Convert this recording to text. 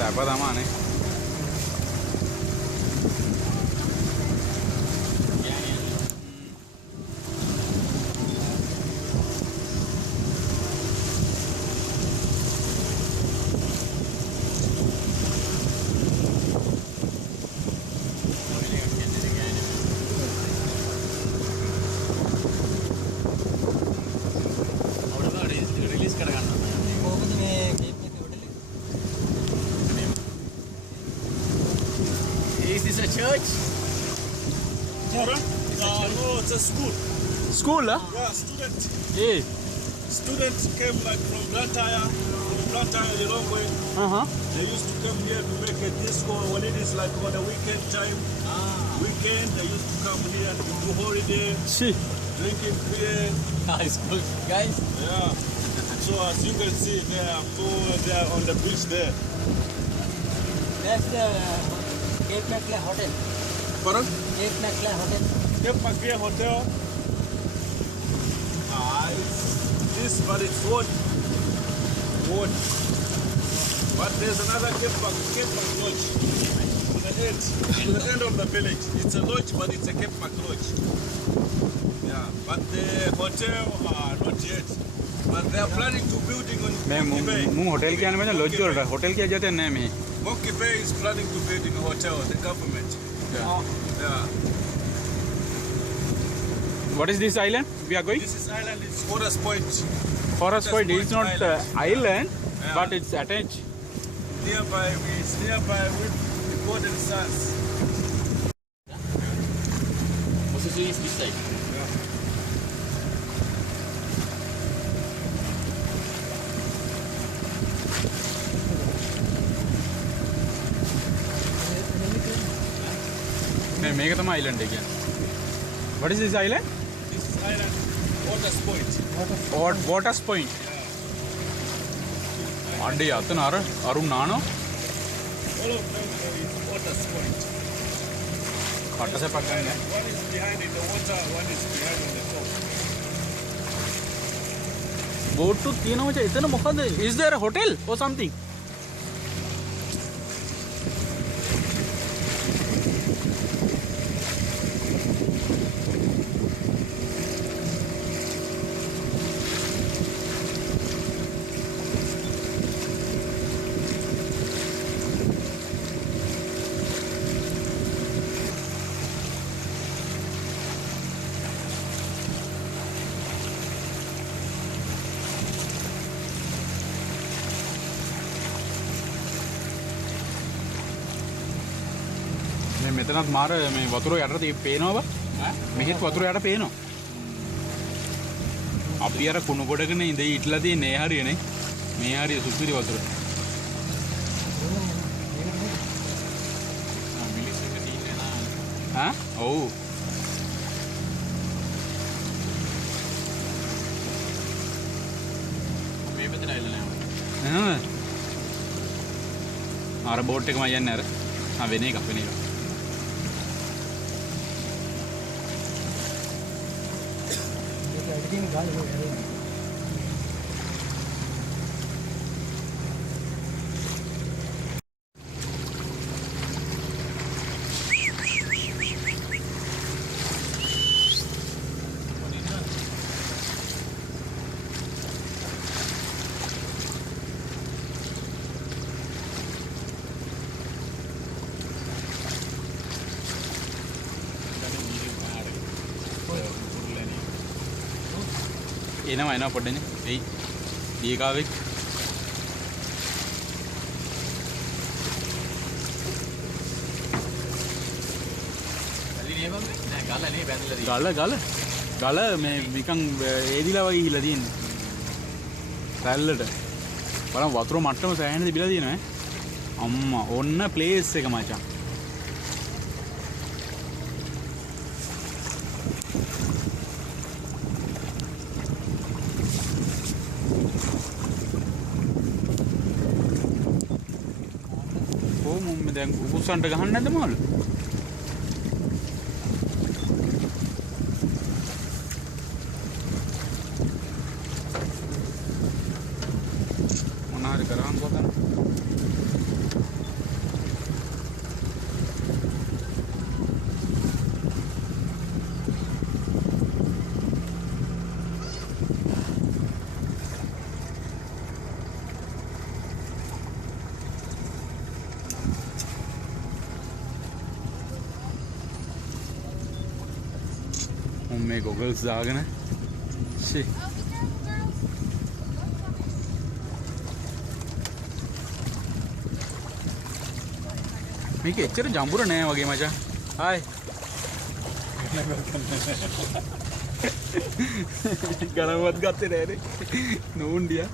සැප තමානේ. Is this a church? No, it's a school. School? Yeah, students. Yeah. Students came like from Blantyre, the long way. They used to come here to make a disco when it is like on a weekend time. Weekend, they used to come here to do holiday, See. drinking beer. High school guys. Yeah. So as you can see, they are on the beach there. That's the Cape Macleay Hotel. Pardon? Cape Macleay Hotel. Cape Macleay Hotel. It's this, but it's wood. But there's another Cape Mac Lodge. To the end of the village. It's a lodge, but it's a Cape Mac Lodge. Yeah, but the hotel not yet. But they are planning to building on मैं Monkey Bay. मुँह hotel के आने में laws जोड़ रहा hotel क्या जाते हैं नए में Monkey Bay is planning to building a hotel. The government. Yeah. What is this island we are going? This is island. It's Forest Point. Forest Point is not island, Yeah. but it's attached. Nearby with the Golden Sands. Mosisi is this side. मैं මේක තමයි island එක කියන්නේ. What is this island? This is island Waters Point. Waters Point. අඩේ අතන අරුන් නානෝ All of them is Waters Point. කටසපක් ගන්න. One is behind in the water, one is behind on the top. බෝට්ටු තියෙනවා මචං එතන මොකද? Is there a hotel or something? මේ මෙතනත් මාර මේ වතුර යටට පේනවා බා මෙහෙත් වතුර යට පේනවා අපි අර කුණු ගොඩකනේ ඉඳ ඉట్లా තියෙන ඒ හරියනේ මේ හරිය සුපිරි වතුර ඈ ඔව් මේ මෙතන ඇවිල්ලා නැහැ. නේද අර බෝට් එකම යන්නේ අර වෙන එකක් වෙන එකක් එනවා පොඩ්ඩනේ එයි දීකාවෙක් ගල මේ නිකන් ඒදිලා වගේ ගිහිල්ලා තියෙන්නේ රැල්ලට බලන්න වතුර මට්ටම සෑහෙන තිබිලා තියෙනවා අම්මා ඔන්න ප්ලේස් එක මචං දැන් උකුස්සන්ට ගහන්න නැද්ද මොකද මොනාරි කරාන් කොතන මේ ගොගල්ස් දාගෙන ෂේ මේක එච්චර ජම්බුර නෑ වගේ මචං. හායි. ගණන්වත් ගත්තේ නෑනේ. නෝන්ඩියා.